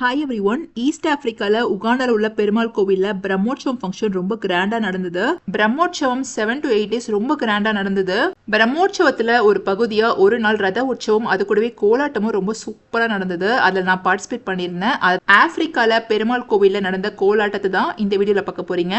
Hi every one. East ஆப்பிரிக்கால உகாண்டால உள்ள பெருமாள் கோவில்ல பிரம்மோற்சவம் ஃபங்க்ஷன் ரொம்ப கிராண்டா நடந்தது. பிரம்மோற்சவம் 7 to 8 days ரொம்ப கிராண்டா நடந்தது. பிரம்மோற்சவத்துல ஒரு பகுதியா ஒரு நாள் ரத உற்சவம் அது கூடவே கோலாட்டமும் ரொம்ப சூப்பரா நடந்தது. அதுல நான் பார்ட்டிசிபேட் பண்ணியிருந்தேன். ஆப்பிரிக்கால பெருமாள் கோவில்ல நடந்த கோலாட்டத்தை தான் இந்த வீடியோல பார்க்க போறீங்க.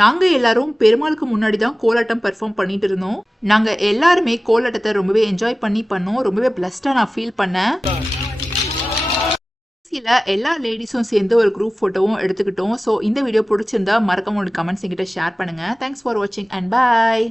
நாங்க எல்லாரும் பெருமாளுக்கு முன்னாடி தான் கோலாட்டம் பெர்ஃபார்ம் பண்ணிட்டு இருந்தோம். நாங்க எல்லாருமே கோலாட்டத்தை ரொம்பவே என்ஜாய் பண்ணோம். ரொம்பவே பிளஸ்டா நான் ஃபீல் பண்ணேன். எல்லா லேடிஸும் சேர்ந்து ஒரு குரூப் போட்டோவும் எடுத்துக்கிட்டோம். ஸோ இந்த வீடியோ பிடிச்சிருந்தா மறக்காம உங்களோட கமெண்ட்ஸ் என்கிட்ட ஷேர் பண்ணுங்க. தேங்க்ஸ் ஃபார் வாட்சிங் அண்ட் பாய்.